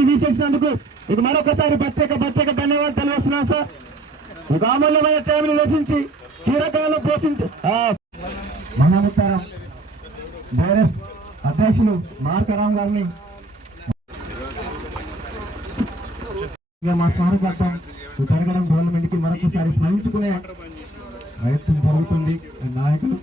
తీసేసినందుకు ఇది మరొకసారి ప్రత్యేక ధన్యవాదాలు తెలియజేస్తున్నాను సార్. ఒక అమూల్యమైన టైంని రచించి కీలకాలను పోషించి మహాముత్తారం బైరస్ అధ్యక్షులు మార్కరామ్ గారిని మా స్మారకం కరగడం గవర్నమెంట్ కి మరొకసారి స్మరించుకునే ప్రయత్నం జరుగుతుంది. నాయకులు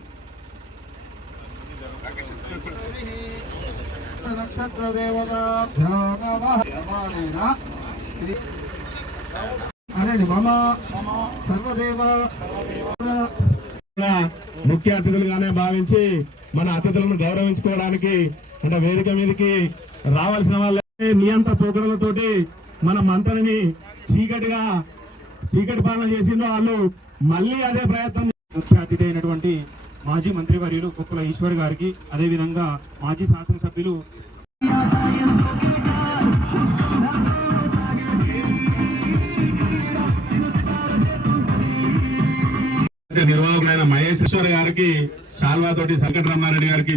ముఖ్య అతిథులుగానే భావించి మన అతిథులను గౌరవించుకోవడానికి అంటే వేదిక మీదకి రావాల్సిన వాళ్ళే నియంత పోకడలతోటి మన మంత్రిని చీకటి పాలన చేసిందో వాళ్ళు మళ్ళీ అదే ప్రయత్నం. ముఖ్య అతిథి అయినటువంటి మాజీ మంత్రివర్యులు కుక్కల ఈశ్వర్ గారికి, అదేవిధంగా మాజీ శాసనసభ్యులు నిర్వాహకులైన మహేశ్వర్ గారికి, శాల్వాతోటి వెంకటరమణారెడ్డి గారికి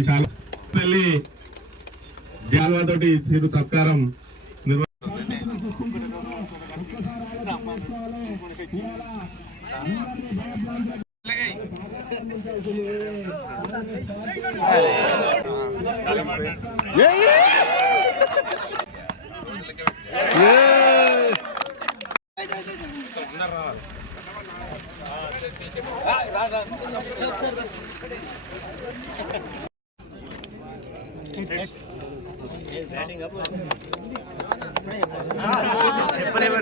శాల్వాతోటి చిరు సత్కారం చెప్పలే